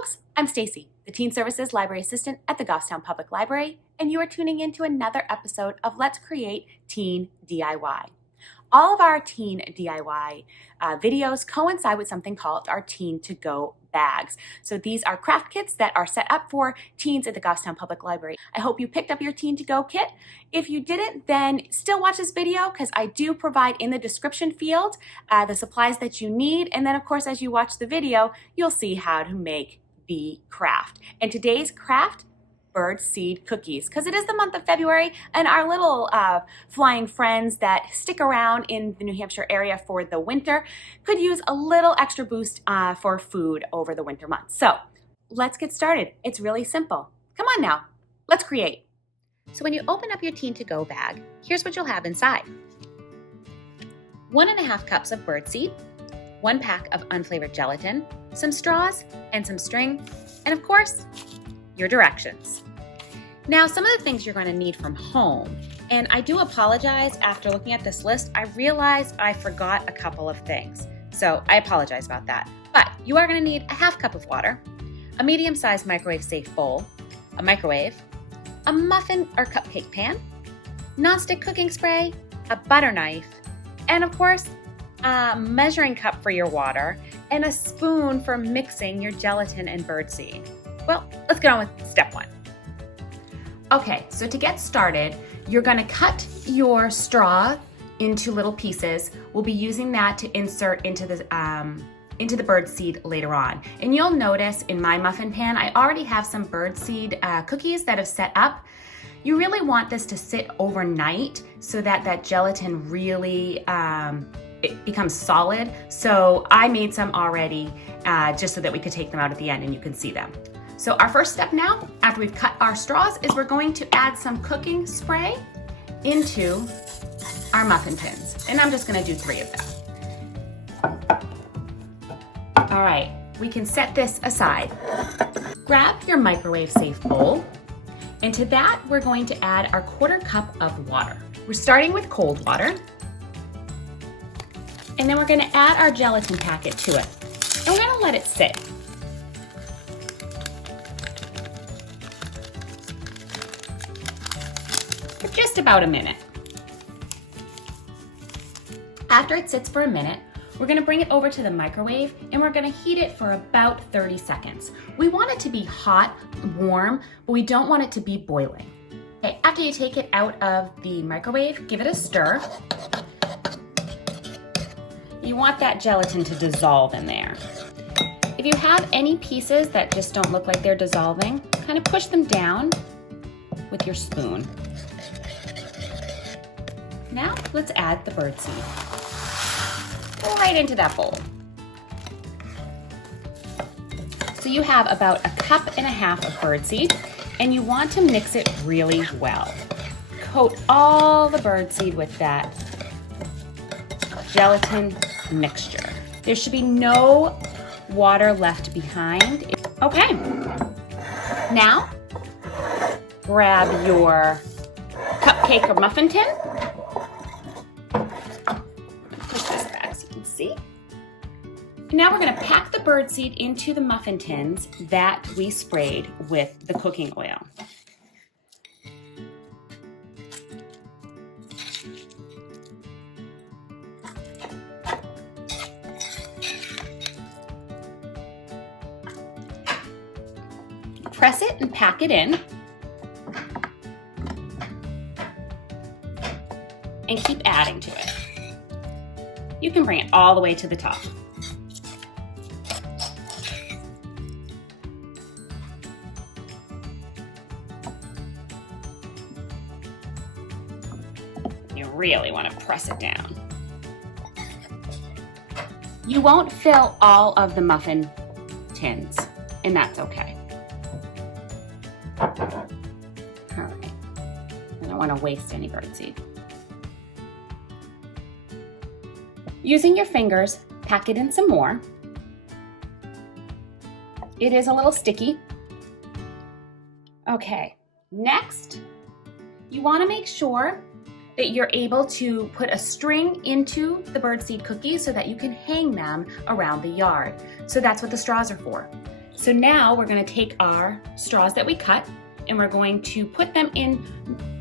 folks, I'm Stacey, the Teen Services Library Assistant at the Goffstown Public Library, and you are tuning in to another episode of Let's Create Teen DIY. All of our teen DIY videos coincide with something called our Teen to Go bags. So these are craft kits that are set up for teens at the Goffstown Public Library. I hope you picked up your Teen to Go kit. If you didn't, then still watch this video because I do provide in the description field the supplies that you need. And then of course, as you watch the video, you'll see how to make the craft. And today's craft, Birdseed cookies, because it is the month of February and our little flying friends that stick around in the New Hampshire area for the winter could use a little extra boost for food over the winter months. So let's get started. It's really simple. Come on now, let's create. So when you open up your Teen to Go bag, here's what you'll have inside. 1.5 cups of birdseed, 1 pack of unflavored gelatin, some straws and some string, and of course, your directions. Now, some of the things you're going to need from home, and I do apologize after looking at this list, I realized I forgot a couple of things. So I apologize about that. But you are going to need a 1/2 cup of water, a medium-sized microwave-safe bowl, a microwave, a muffin or cupcake pan, nonstick cooking spray, a butter knife, and of course, a measuring cup for your water, and a spoon for mixing your gelatin and birdseed. Well, let's get on with step 1. Okay, so to get started, you're gonna cut your straw into little pieces. We'll be using that to insert into the birdseed later on. And you'll notice in my muffin pan, I already have some birdseed cookies that have set up. You really want this to sit overnight so that that gelatin really it becomes solid. So I made some already just so that we could take them out at the end and you can see them. So our first step now, after we've cut our straws, is we're going to add some cooking spray into our muffin tins. And I'm just gonna do 3 of them. All right, we can set this aside. Grab your microwave safe bowl, and to that, we're going to add our 1/4 cup of water. We're starting with cold water, and then we're gonna add our gelatin packet to it. And we're gonna let it sit. For just about a minute. After it sits for a minute, we're gonna bring it over to the microwave and we're gonna heat it for about 30 seconds. We want it to be hot, warm, but we don't want it to be boiling. Okay, after you take it out of the microwave, give it a stir. You want that gelatin to dissolve in there. If you have any pieces that just don't look like they're dissolving, kind of push them down with your spoon. Now, let's add the birdseed. Right into that bowl. So you have about 1.5 cups of birdseed, and you want to mix it really well. Coat all the birdseed with that gelatin mixture. There should be no water left behind. Okay. Now, grab your cupcake or muffin tin. See? Now we're going to pack the birdseed into the muffin tins that we sprayed with the cooking oil. Press it and pack it in. And keep adding to it. You can bring it all the way to the top. You really want to press it down. You won't fill all of the muffin tins, and that's okay. All right. I don't want to waste any birdseed. Using your fingers, pack it in some more. It is a little sticky. Okay, next, you want to make sure that you're able to put a string into the birdseed cookies so that you can hang them around the yard. So that's what the straws are for. So now we're going to take our straws that we cut and we're going to put them in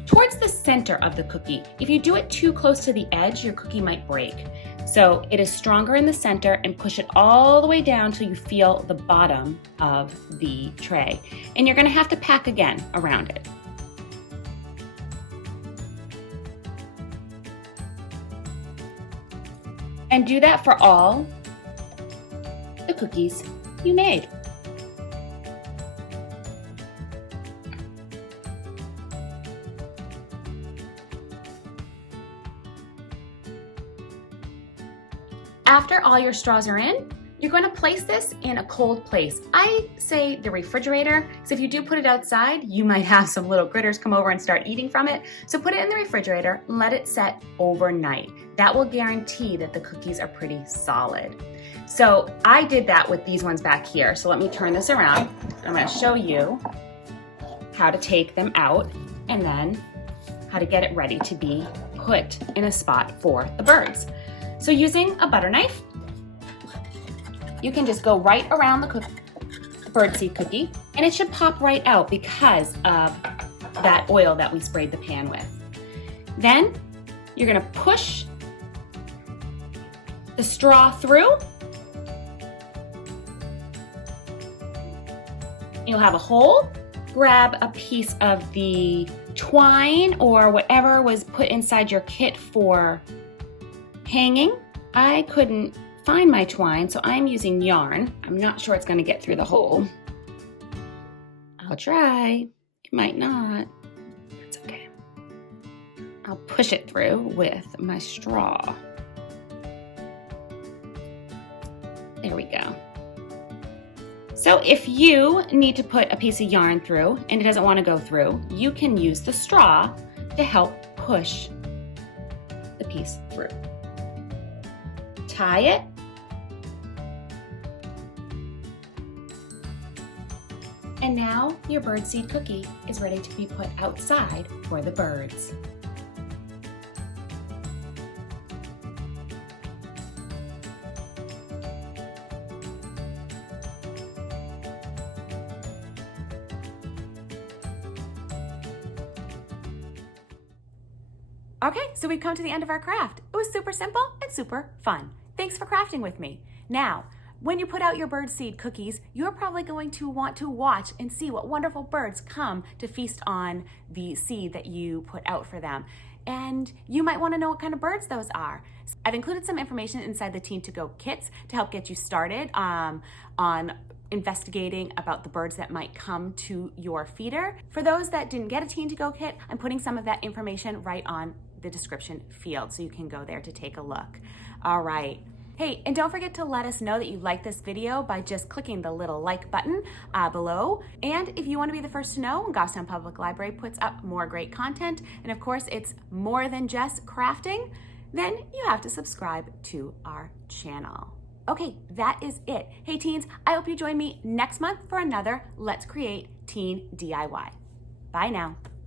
towards the center of the cookie. If you do it too close to the edge, your cookie might break. So it is stronger in the center, and push it all the way down till you feel the bottom of the tray. And you're going to have to pack again around it. And do that for all the cookies you made. After all your straws are in, you're going to place this in a cold place. I say the refrigerator, because if you do put it outside, you might have some little critters come over and start eating from it. So put it in the refrigerator and let it set overnight. That will guarantee that the cookies are pretty solid. So I did that with these ones back here. So let me turn this around. I'm going to show you how to take them out and then how to get it ready to be put in a spot for the birds. So using a butter knife, you can just go right around the birdseed cookie, and it should pop right out because of that oil that we sprayed the pan with. Then you're gonna push the straw through. You'll have a hole. Grab a piece of the twine or whatever was put inside your kit for hanging. I couldn't find my twine, so I'm using yarn. I'm not sure it's going to get through the hole. I'll try. It might not. That's okay. I'll push it through with my straw. There we go. So if you need to put a piece of yarn through and it doesn't want to go through, you can use the straw to help push the piece through. Tie it. And now your birdseed cookie is ready to be put outside for the birds. Okay, so we've come to the end of our craft. It was super simple and super fun. Thanks for crafting with me. Now, when you put out your birdseed cookies, you're probably going to want to watch and see what wonderful birds come to feast on the seed that you put out for them. And you might want to know what kind of birds those are. I've included some information inside the Teen to Go kits to help get you started on investigating about the birds that might come to your feeder. For those that didn't get a Teen to Go kit, I'm putting some of that information right on the description field, so you can go there to take a look. All right. Hey, and don't forget to let us know that you like this video by just clicking the little like button below. And if you want to be the first to know when Goffstown Public Library puts up more great content, and of course it's more than just crafting, then you have to subscribe to our channel. Okay, that is it. Hey teens, I hope you join me next month for another Let's Create Teen DIY. Bye now.